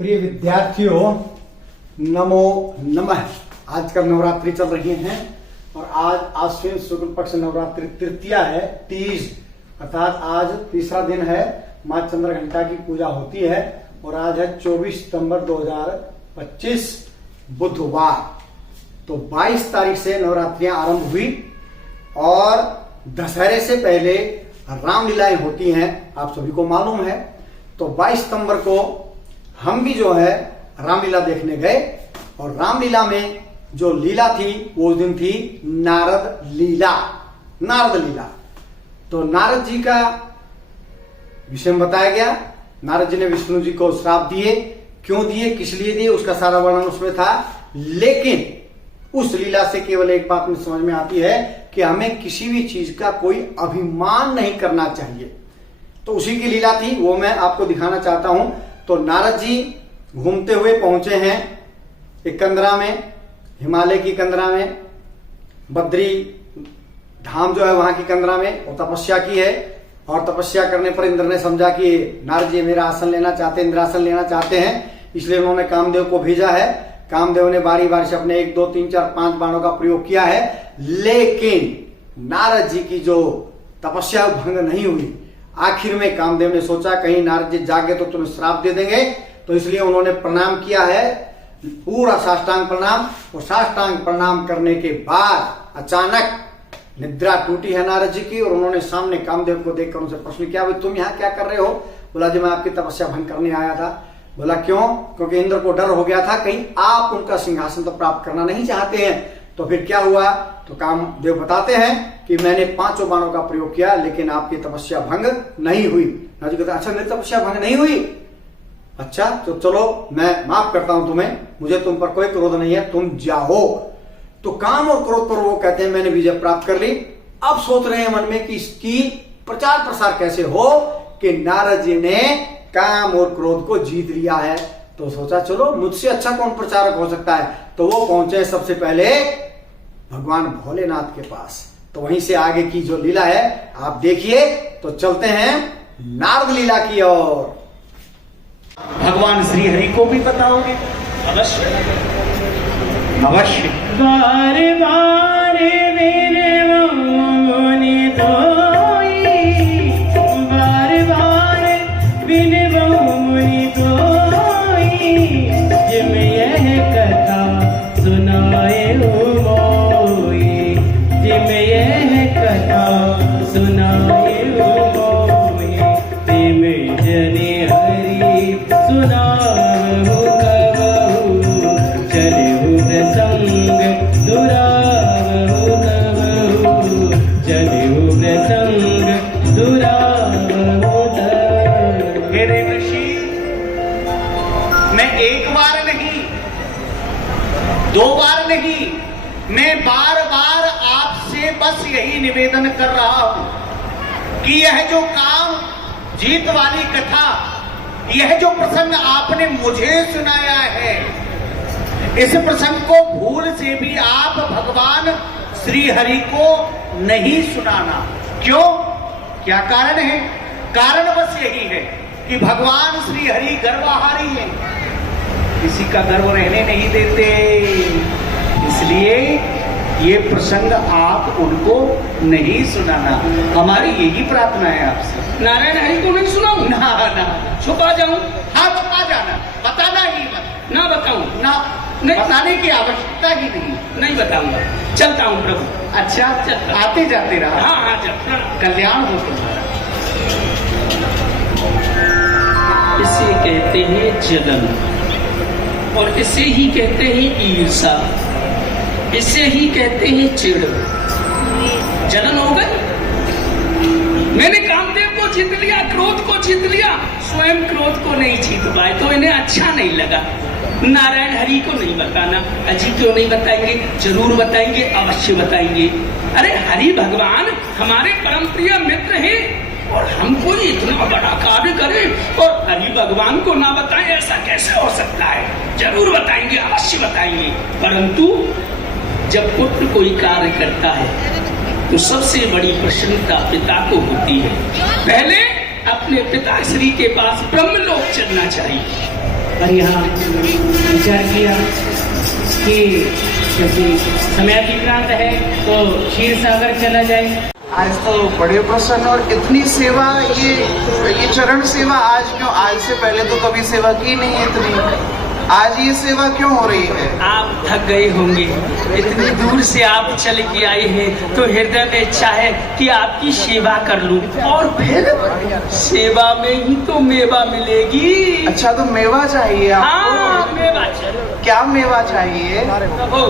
प्रिय विद्यार्थियों, नमो नमः। आजकल नवरात्रि चल रही हैं और आज आश्विन शुक्ल पक्ष नवरात्रि तृतीया है, तीज, अर्थात आज तीसरा दिन है। माँ चंद्रघंटा की पूजा होती है और आज है 24 सितंबर 2025 बुधवार। तो 22 तारीख से नवरात्रियां आरंभ हुई और दशहरे से पहले रामलीलाएं होती हैं, आप सभी को मालूम है। तो 22 सितंबर को हम भी जो है रामलीला देखने गए और रामलीला में जो लीला थी वो दिन थी नारद लीला। नारद लीला तो नारद जी का विषय में बताया गया। नारद जी ने विष्णु जी को श्राप दिए, क्यों दिए, किस लिए दिए, उसका सारा वर्णन उसमें था। लेकिन उस लीला से केवल एक बात में समझ में आती है कि हमें किसी भी चीज का कोई अभिमान नहीं करना चाहिए। तो उसी की लीला थी, वो मैं आपको दिखाना चाहता हूं। तो नारद जी घूमते हुए पहुंचे हैं एक कंदरा में, हिमालय की कंदरा में, बद्री धाम जो है वहां की कंदरा में वो तपस्या की है। और तपस्या करने पर इंद्र ने समझा कि नारद जी मेरा आसन लेना चाहते हैं, इंद्रासन लेना चाहते हैं, इसलिए उन्होंने कामदेव को भेजा है। कामदेव ने बारी बारी से अपने 1 2 3 4 5 बाणों का प्रयोग किया है, लेकिन नारद जी की जो तपस्या भंग नहीं हुई। आखिर में कामदेव ने सोचा कहीं नारद जी जागे तो तुम्हें श्राप दे देंगे, तो इसलिए उन्होंने प्रणाम किया है, पूरा साष्टांग प्रणाम। और साष्टांग प्रणाम करने के बाद अचानक निद्रा टूटी है नारद जी की और उन्होंने सामने कामदेव को देखकर उनसे प्रश्न किया, भाई तुम यहाँ क्या कर रहे हो? बोला जी मैं आपकी तपस्या भंग करने आया था। बोला क्यों? क्योंकि इंद्र को डर हो गया था कहीं आप उनका सिंहासन तो प्राप्त करना नहीं चाहते हैं। तो फिर क्या हुआ? तो कामदेव बताते हैं कि मैंने 5 बाणों का प्रयोग किया लेकिन आपकी तपस्या भंग नहीं हुई। नारद जी कहते अच्छा मेरी तपस्या भंग नहीं हुई, अच्छा तो चलो मैं माफ करता हूं तुम्हें, मुझे तुम पर कोई क्रोध नहीं है, तुम जाओ। तो काम और क्रोध पर वो कहते हैं मैंने विजय प्राप्त कर ली। अब सोच रहे हैं मन में कि इसकी प्रचार प्रसार कैसे हो कि नारद जी ने काम और क्रोध को जीत लिया है। तो सोचा चलो मुझसे अच्छा कौन प्रचारक हो सकता है। तो वो पहुंचे सबसे पहले भगवान भोलेनाथ के पास। तो वहीं से आगे की जो लीला है आप देखिए। तो चलते हैं नारद लीला की ओर। भगवान श्री हरि को भी बताओगे? अवश्य अवश्य। बार बार विनय मुनि धोई, बार बार विनय मुनि धोई, जिम यह कथा सुनाए हो मोई, जिम यह कथा सुनाए हो मोई, तिम जने हरि सुनाहु कबहु, चलहु प्रसंग दुरावहु कबहु, चलहु प्रसंग दुरावहु कबहु। हे ऋषि, मैं एक बार नहीं, 2 बार नहीं, मैं बार बार आपसे बस यही निवेदन कर रहा हूं कि यह जो काम जीत वाली कथा, यह जो प्रसंग आपने मुझे सुनाया है, इस प्रसंग को भूल से भी आप भगवान श्री हरि को नहीं सुनाना। क्यों? क्या कारण है? कारण बस यही है कि भगवान श्री हरि गर्वाहारी है, किसी का गर्व रहने नहीं देते। इसलिए ये प्रसंग आप उनको नहीं सुनाना। हमारी यही प्रार्थना है आपसे। नारायण हरि को नहीं सुनाऊं? ना ना, छुपा जाऊं? हाँ छुपा जाना, बताना ही मत। ना बताऊं? ना, नहीं। बताने की आवश्यकता ही नहीं। नहीं बताऊंगा, चलता हूं प्रभु। अच्छा आते जाते रहा। हाँ हाँ चलता। कल्याण हो तुम्हारा। इसे कहते हैं जलन, और इसे ही कहते हैं ईर्षा, इसे ही कहते हैं चिढ़। जलन हो गई, मैंने कामदेव को जीत लिया, क्रोध को जीत लिया, स्वयं क्रोध को नहीं जीत पाए तो इन्हें अच्छा नहीं लगा। नारायण हरि को नहीं बताना। अजी क्यों नहीं बताएंगे? जरूर बताएंगे, अवश्य बताएंगे। अरे हरि भगवान हमारे परम प्रिय मित्र हैं और हमको इतना बड़ा कार्य करे और हरि भगवान को ना बताएं, ऐसा कैसे हो सकता है? जरूर बताएंगे, अवश्य बताएंगे। परंतु जब पुत्र कोई कार्य करता है तो सबसे बड़ी प्रसन्नता पिता को होती है। पहले अपने पिताश्री के पास ब्रह्मलोक चलना चाहिए। और यहाँ विचार किया कि क्योंकि समय अतिक्रांत है तो क्षीर सागर चला जाए। आज तो बड़े प्रसन्न और इतनी सेवा, ये चरण सेवा आज क्यों? आज से पहले तो कभी सेवा की नहीं है इतनी, आज ये सेवा क्यों हो रही है? आप थक गए होंगे, इतनी दूर से आप चल के आए हैं तो हृदय में इच्छा है कि आपकी सेवा कर लूं, और फिर सेवा में ही तो मेवा मिलेगी। अच्छा, तो मेवा चाहिए आपको? हाँ, मेवा चाहिए। क्या मेवा चाहिए? प्रभु,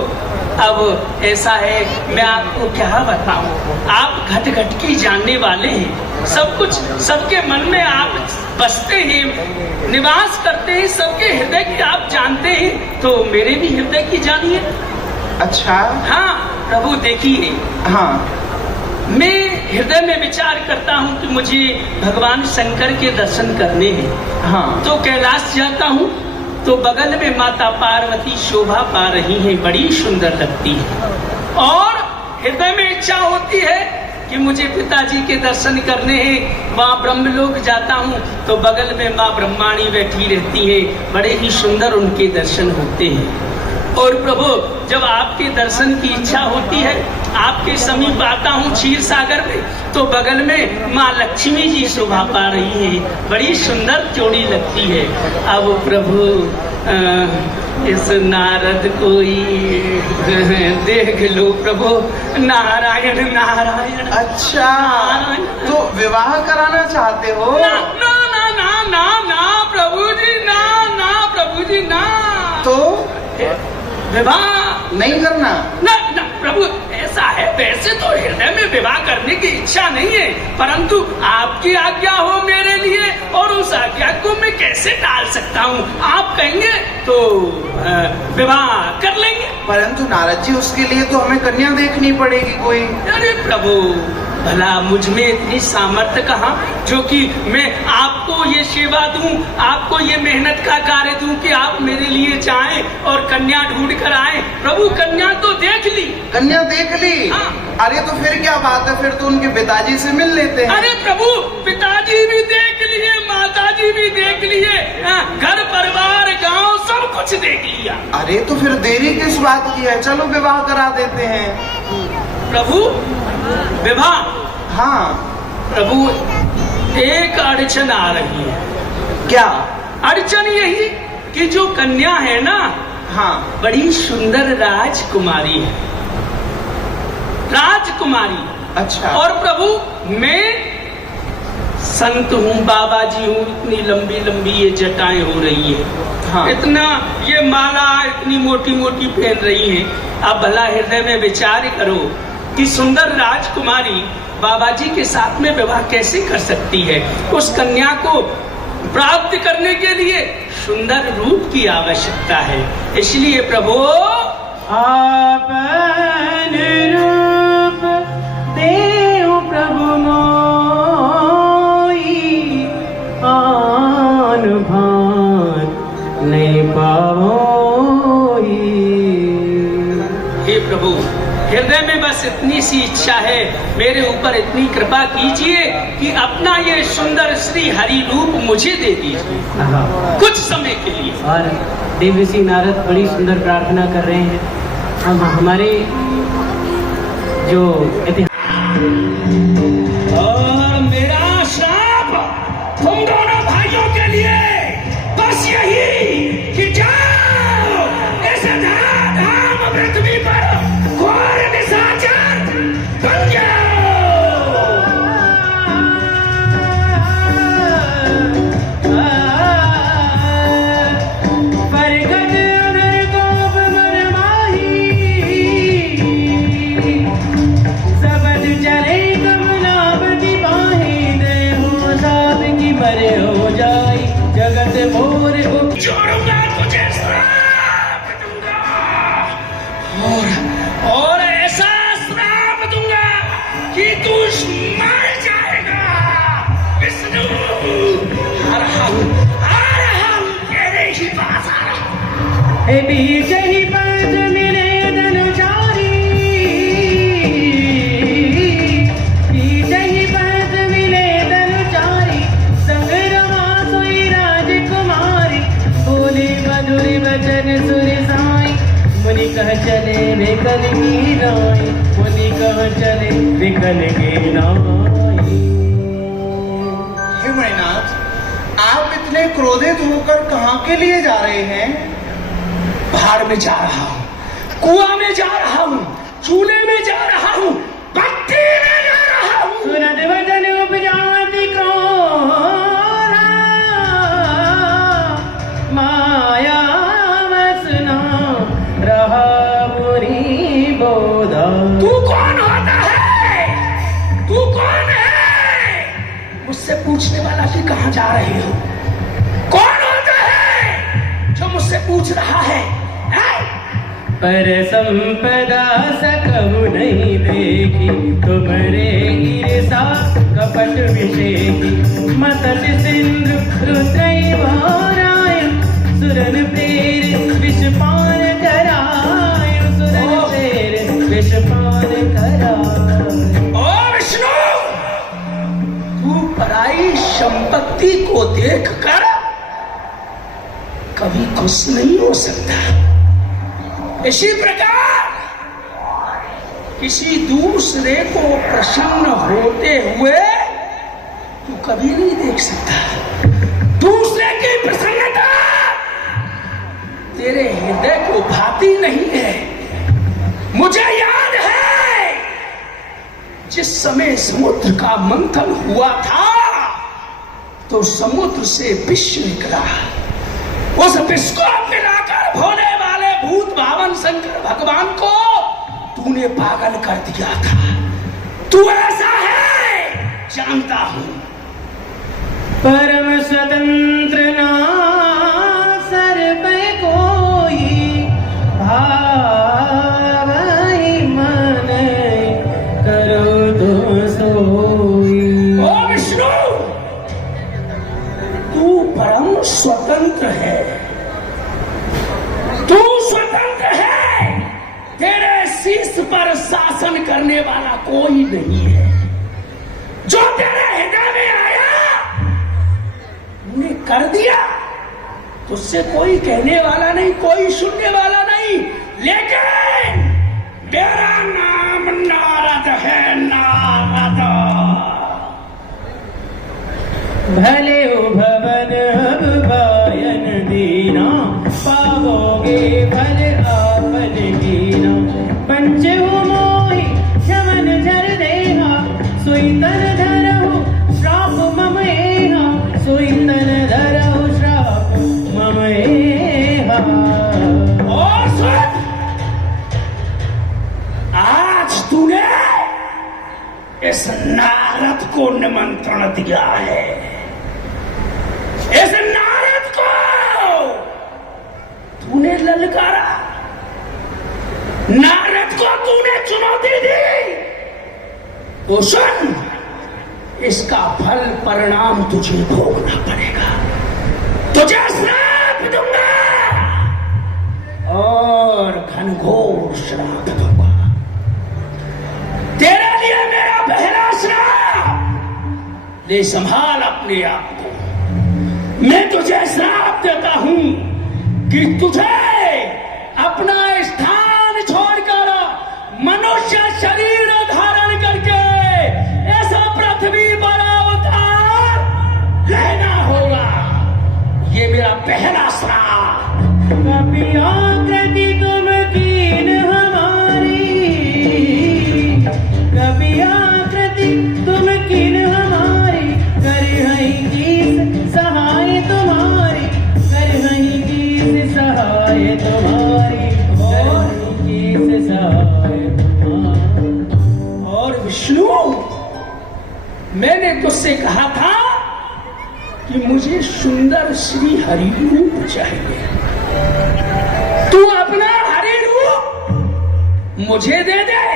अब ऐसा है, मैं आपको क्या बताऊं, आप घट घट की जानने वाले हैं, सब कुछ सबके मन में आप बसते हैं, निवास करते हैं, सबके हृदय की आप जानते हैं, तो मेरे भी हृदय की जानिए। अच्छा। हाँ प्रभु, देखिए, हाँ, मैं हृदय में विचार करता हूँ कि मुझे भगवान शंकर के दर्शन करने हैं। हाँ, तो कैलाश जाता हूँ तो बगल में माता पार्वती शोभा पा रही हैं, बड़ी सुंदर लगती है, और हृदय में इच्छा होती है कि मुझे पिताजी के दर्शन करने हैं। वहाँ ब्रह्मलोक जाता हूँ तो बगल में माँ ब्रह्माणी बैठी रहती है, बड़े ही सुंदर उनके दर्शन होते हैं। और प्रभु, जब आपके दर्शन की इच्छा होती है, आपके समीप आता हूँ क्षीर सागर में, तो बगल में माँ लक्ष्मी जी शोभा पा रही है, बड़ी सुंदर जोड़ी लगती है। अब प्रभु, इस नारद को देख लो प्रभु, नारायण नारायण। अच्छा, नारायण। तो विवाह कराना चाहते हो? ना ना ना ना ना ना प्रभु जी, ना ना प्रभु जी, ना। तो विवाह नहीं करना? ना ना प्रभु, ऐसा है, वैसे तो हृदय में विवाह करने की इच्छा नहीं है, परंतु आपकी आज्ञा हो मेरे लिए, और उस आज्ञा को मैं कैसे टाल सकता हूँ? आप कहेंगे तो विवाह कर लेंगे। परंतु नारद जी, उसके लिए तो हमें कन्या देखनी पड़ेगी कोई। अरे प्रभु, भला मुझ में इतनी सामर्थ्य कहाँ जो कि मैं आपको ये सेवा दूं, आपको ये मेहनत का कार्य दूं कि आप मेरे लिए जाएं और कन्या ढूंढ कर आए। प्रभु, कन्या तो देख ली। कन्या देख ली? हाँ। अरे तो फिर क्या बात है, फिर तो उनके पिताजी से मिल लेते हैं। अरे प्रभु, पिताजी भी देख लिए, माताजी भी देख लिए, घर परिवार गांव सब कुछ देख लिया। अरे तो फिर देरी किस बात की है, चलो विवाह करा देते हैं। प्रभु, विवाह? हाँ प्रभु, एक अड़चन आ रही है। क्या अड़चन? यही कि जो कन्या है ना, हाँ, बड़ी सुंदर राजकुमारी है, राजकुमारी। अच्छा। और प्रभु, मैं संत हूँ, बाबा जी हूँ, इतनी लंबी लंबी ये जटाएं हो रही है, हाँ, इतना ये माला इतनी मोटी मोटी पहन रही है। अब भला हृदय में विचार करो कि सुंदर राजकुमारी बाबा जी के साथ में विवाह कैसे कर सकती है? उस कन्या को प्राप्त करने के लिए सुंदर रूप की आवश्यकता है। इसलिए प्रभु, आपन रूप देहु प्रभु मोई, आन भान नहीं पावोई। हे प्रभु, हृदय में बस इतनी सी इच्छा है, मेरे ऊपर इतनी कृपा कीजिए कि अपना ये सुंदर श्री हरि रूप मुझे दे दीजिए कुछ समय के लिए। और देवऋषि नारद बड़ी सुंदर प्रार्थना कर रहे हैं। हम हमारे जो और मेरा श्राप तुम दोनों भाइयों के लिए बस यही कि जाओ इस धाम पृथ्वी पर घोर निशाचर बन जाओ। छोड़ूंगा तुझे, श्राप दूंगा, और ऐसा श्राप दूंगा कि तू मर जाएगा। विष्णु, आ रहा हूं तेरे ही पास आ रहा हूं। बीच ही पंच मिले धनुचारी, बीच ही पंच मिले धनुचारी, संग रमा सोई राजकुमारी, बोले चले विकल के नाई। हे मणिनाथ, आप इतने क्रोधित होकर कहाँ के लिए जा रहे हैं? पहाड़ में जा रहा हूं, कुआं में जा रहा हूं, चूल्हे में जा रहा हूं, भट्टी में जा रहा हूं। सुनत वचन उपजाति क्रोधा, माया वसना रहा मुनि बोधा। तू कौन होता है? तू कौन है? मुझसे पूछने वाला कि कहां जा रहे हो? कौन होता है जो मुझसे पूछ रहा है? पर संपदा सकहु नहीं देखी, तुम्हारे ईर्षा कपट विषेकी। मतट सिंधु रुद्रैवाराय, सुरन प्रेर विषपान कराय, सुरन प्रेर विषपान कराय। ओ विष्णु, तू पराई संपत्ति को देखकर कभी खुश नहीं हो सकता। इसी प्रकार किसी दूसरे को प्रसन्न होते हुए तू कभी नहीं देख सकता। दूसरे की प्रसन्नता तेरे हृदय को भाती नहीं है। मुझे याद है जिस समय समुद्र का मंथन हुआ था तो समुद्र से विष निकला। उस विष को मिलाकर भोले वाले भूत भावन शंकर भगवान को तूने पागल कर दिया था। तू ऐसा है जानता हूं। परम स्वतंत्र ना सर पे कोई, भावई मन करो तो सोई। ओ विष्णु, तू परम स्वतंत्र है। तू स्वतंत्र है। तेरे शीश पर शासन करने वाला कोई नहीं है। जो तेरे हृदय में आया तूने कर दिया। तुझसे कोई कहने वाला नहीं, कोई सुनने वाला नहीं। लेकिन मेरा नाम नारद है, नारद। भले हो भवन अब बायन दीना, पावोगे फल आपन कीना। पंच हो मोहि शमन जर देहा, सोई तन धरहु श्राप मम एहा, सोई तन धरहु श्राप मम एहा। और सुन, आज तूने इस नारद को निमंत्रण दिया है। इस नारद को तूने ललकारा, नारद को तूने चुनौती दी। तो सुन, इसका फल परिणाम तुझे भोगना पड़ेगा। तुझे श्राप दूंगा और घनघोर श्राप दूंगा। तेरे लिए मेरा पहला श्राप, ले संभाल अपने आप को। मैं तुझे श्राप देता हूं कि तुझे अपना स्थान छोड़कर मनुष्य शरीर धारण करके ऐसा पृथ्वी पर अवतार लेना होगा। ये मेरा पहला श्राप। कभी आकृति तुम कीन हमारी, कभी आकृति तुम कीन हमारी, कर हई कीस सहाय तुम्हारी, कर हई कीस सहाय तुम्हारी, कर हई कीस सहाय तुम्हारी। और विष्णु, मैंने तुझसे कहा था कि मुझे सुंदर श्री हरि रूप चाहिए। तू अपना हरि रूप मुझे दे दे,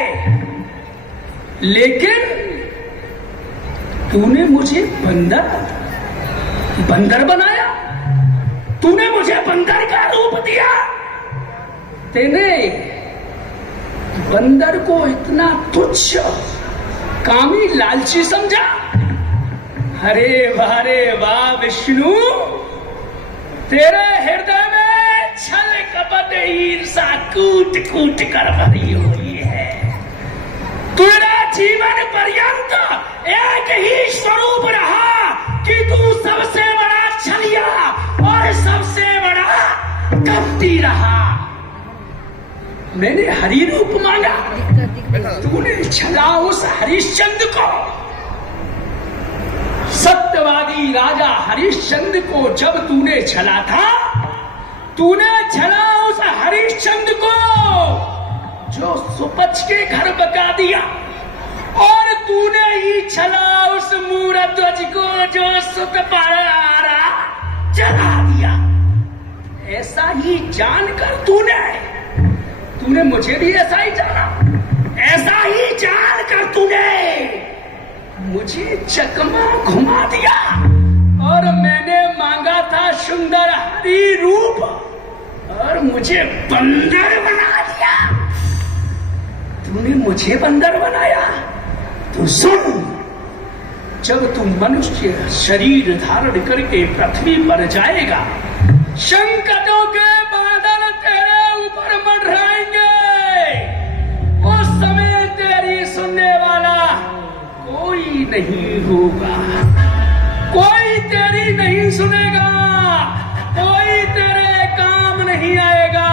लेकिन तूने मुझे बंदर बनाया। तूने मुझे बंदर का रूप दिया। तेने बंदर को इतना तुच्छ, कामी, लालची समझा। अरे वाह विष्णु, तेरे हृदय में छल कपट ईर्षा कूट कूट कर भरी हुई है। तूने एक ही स्वरूप रहा कि तू सबसे बड़ा छलिया और सबसे बड़ा कपटी रहा। मैंने हरि रूप मांगा, तूने छला उस हरिश्चंद्र को। सत्यवादी राजा हरिश्चंद्र को जब तूने छला था, तूने छला उस हरिश्चंद्र को जो सुपच के घर बका दिया, और तूने ही छला उस मूरध्वज को जो सुत पारा जला दिया। ऐसा ही जानकर तूने मुझे भी ऐसा ही जाना, ऐसा ही जानकर तूने मुझे चकमा घुमा दिया। और मैंने मांगा था सुंदर हरि रूप, और मुझे बंदर बना दिया। तूने मुझे बंदर बनाया। तो सुन, जब तू मनुष्य शरीर धारण करके पृथ्वी पर जाएगा, संकटों के बादल तेरे ऊपर मंडराएंगे। उस समय तेरी सुनने वाला कोई नहीं होगा, कोई तेरी नहीं सुनेगा, कोई तेरे काम नहीं आएगा।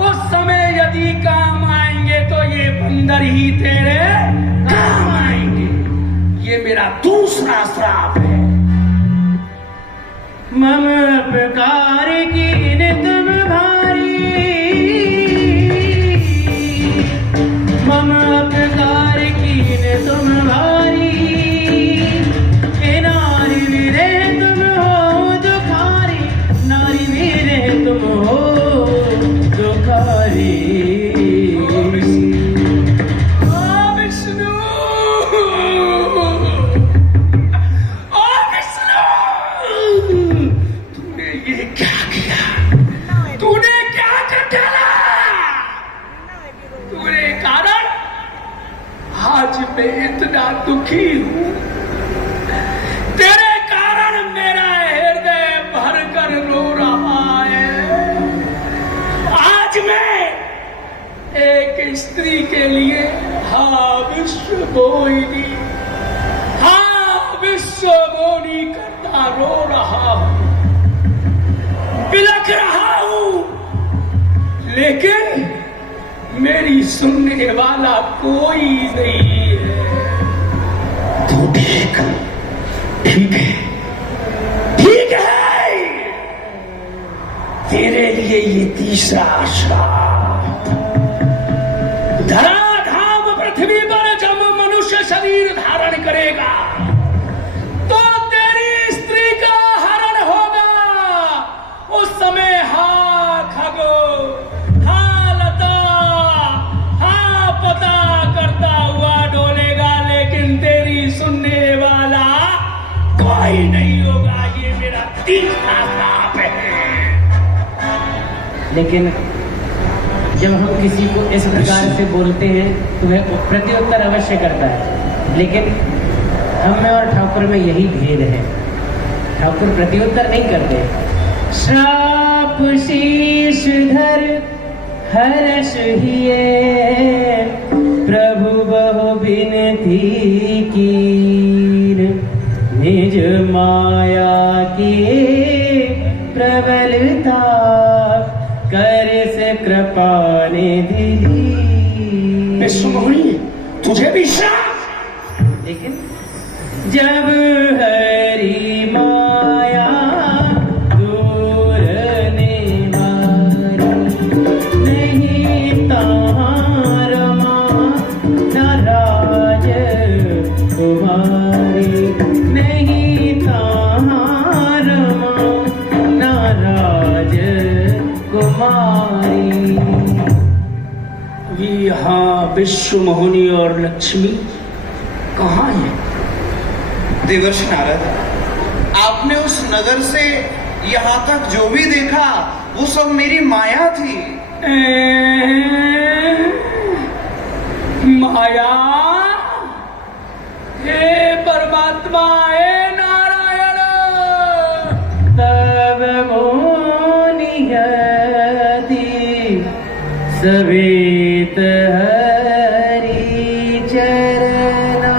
उस समय यदि काम आएंगे तो ये बंदर ही तेरे काम आएंगे। ये मेरा दूसरा श्राप है। मम प्रकार कीन तुम भारी, मम प्रकार कीन तुम भारी, नारी मेरे तुम हो दुखारी, नारी मेरे तुम हो दुखारी। मैं इतना दुखी हूं, तेरे कारण मेरा हृदय भर कर रो रहा है। आज मैं एक स्त्री के लिए विश्व मोहिनी, विश्व मोहिनी करता रो रहा हूं, बिलख रहा हूं, लेकिन मेरी सुनने वाला कोई नहीं है। तो ठीक है, ठीक है, तेरे लिए ये तीसरा श्राप। धराधाम पृथ्वी पर जब मनुष्य शरीर धारण करेगा तो तेरी स्त्री का हरण होगा। उस समय खगो करता हुआ डोलेगा, लेकिन तेरी सुनने वाला कोई नहीं होगा। ये मेरा तीसरा श्राप है। लेकिन जब हम किसी को इस प्रकार से बोलते हैं तो वह प्रत्युत्तर अवश्य करता है, लेकिन हम में और ठाकुर में यही भेद है। ठाकुर प्रत्युत्तर नहीं करते। श्राप शीश धर हर्ष हिए, प्रभु बहु बिनती कीर, निज माया की प्रबलता कर से कृपा निधि। विश्वमोहिनी, तुझे भी श्राप। लेकिन जब हरि माया दूर ने मारी, नहीं तार नाराज तुम्हारी, नहीं तार नाराज कुमारी। ये यहाँ विश्वमोहिनी और लक्ष्मी कहाँ है? देवर्षि नारद, आपने उस नगर से यहाँ तक जो भी देखा वो सब मेरी माया थी। माया? हे परमात्मा, हे नारायण, तब मोनियति सवेत हरि चरणा,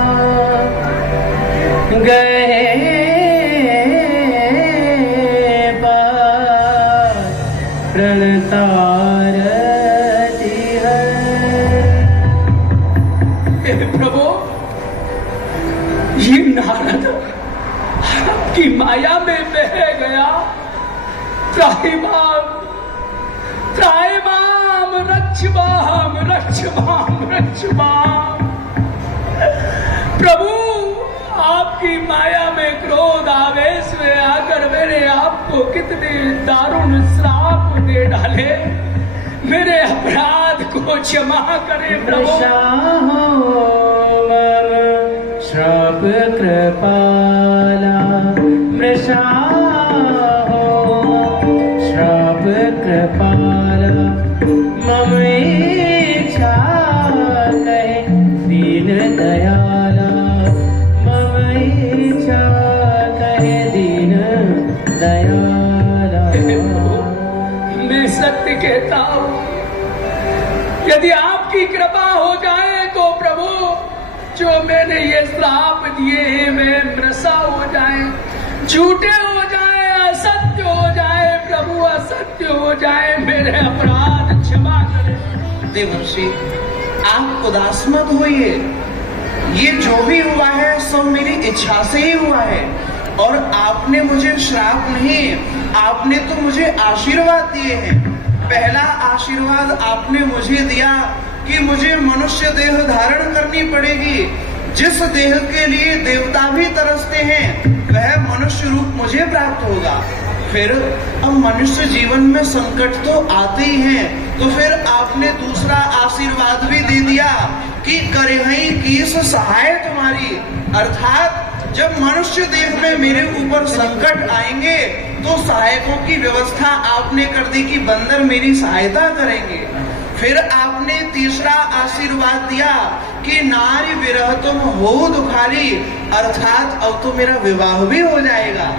प्रभु, ये नारद आपकी माया में बह गया। त्राहिमाम त्राहिमाम रक्षमाम रक्षमाम रक्षमाम। प्रभु, आपकी माया में क्रोध आवेश में आकर मैंने आपको कितने दारुण श्राप दे डाले। मेरे अपराध को क्षमा करें प्रभु। श्राप कृपाला मृषा हो, श्राप कृपाला मम इच्छा कहे दीन दयाला, मम इच्छा कहे दीन दयाला। मैं सत्य कहता हूँ, यदि आपकी कृपा हो जाए तो प्रभु, जो मैंने ये श्राप दिए हैं वे मृषा हो जाए, झूठे हो जाए, असत्य हो जाए प्रभु, असत्य हो जाए। मेरे अपराध क्षमा करें। देवर्षि, आप उदास मत होइए। ये जो भी हुआ है सब मेरी इच्छा से ही हुआ है, और आपने मुझे श्राप नहीं, आपने तो मुझे आशीर्वाद दिए हैं। पहला आशीर्वाद आपने मुझे दिया कि मुझे मनुष्य देह धारण करनी पड़ेगी। जिस देह के लिए देवता भी तरसते हैं वह मनुष्य रूप मुझे प्राप्त होगा। फिर अब मनुष्य जीवन में संकट तो आते ही हैं, तो फिर आपने दूसरा आशीर्वाद भी दे दिया कि करहई कीस सहाय तुम्हारी, अर्थात जब मनुष्य देह में मेरे ऊपर संकट आएंगे तो सहायकों की व्यवस्था आपने कर दी कि बंदर मेरी सहायता करेंगे। फिर आपने तीसरा आशीर्वाद दिया कि नारी विरह तुम हो दुखारी, अर्थात अब तो मेरा विवाह भी हो जाएगा।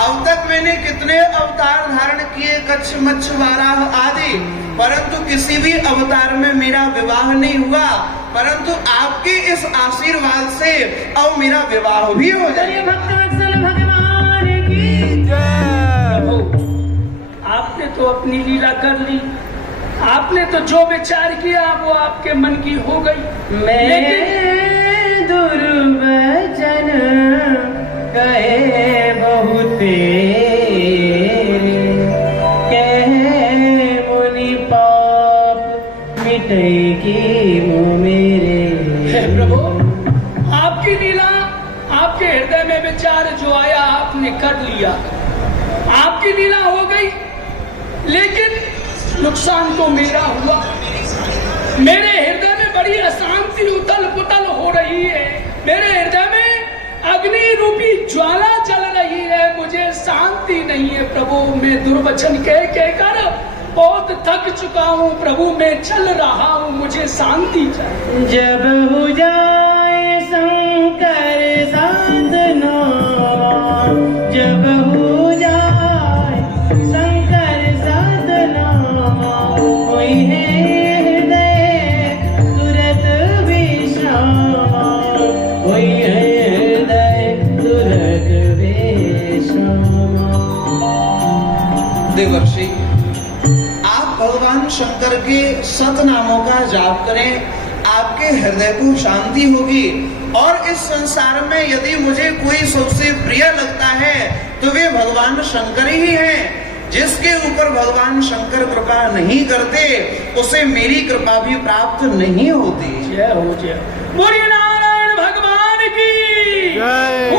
अब तक मैंने कितने अवतार धारण किए, कच्छ मच्छ वाराह आदि, परंतु किसी भी अवतार में मेरा विवाह नहीं हुआ, परंतु आपके इस आशीर्वाद से अब मेरा विवाह भी हो जाएगा। भगवान की जय। आपने तो अपनी लीला कर ली, आपने तो जो विचार किया वो आपके मन की हो गई। मैं दुर्वचन कहे बहुते, कहे मुनि पाप मिटेगी मुँह मेरे। हे प्रभु, आपकी लीला, आपके हृदय में विचार जो आया आपने कर लिया, आपकी लीला हो गई, लेकिन नुकसान तो मेरा हुआ। मेरे हृदय में बड़ी अशांति उथल पुथल हो रही है, मेरे हृदय में अग्नि रूपी ज्वाला जल रही है, मुझे शांति नहीं है प्रभु। मैं दुर्वचन कह कहकर बहुत थक चुका हूँ प्रभु, मैं चल रहा हूँ, मुझे शांति चाहिए। जब हो जाए शंकर साधना, जब हो जाए शंकर साधना, कोई है हृदय तुरंत विश्राम, कोई है हृदय तुरंत विश्राम। देवर्षि, आप भगवान शंकर के सतनामों का जाप करें, आपके हृदय को शांति होगी। और इस संसार में यदि मुझे कोई सबसे प्रिय लगता है तो वे भगवान शंकर ही हैं। जिसके ऊपर भगवान शंकर कृपा नहीं करते उसे मेरी कृपा भी प्राप्त नहीं होती। जय हो, जय बोलिए नारायण भगवान की जय।